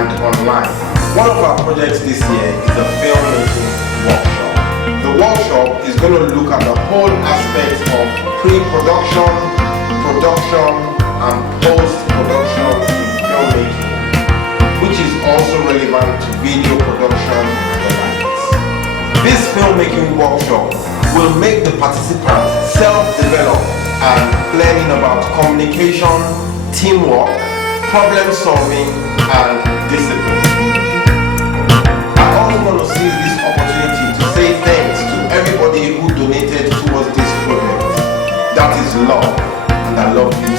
and online. One of our projects this year is a filmmaking workshop. The workshop is going to look at the whole aspect of pre-production, production, and post-production in filmmaking, which is also relevant to video production and the likes. This filmmaking workshop will make the participants self-develop and learning about communication, teamwork, problem solving, and discipline. I also want to seize this opportunity to say thanks to everybody who donated towards this project. That is love, and I love you.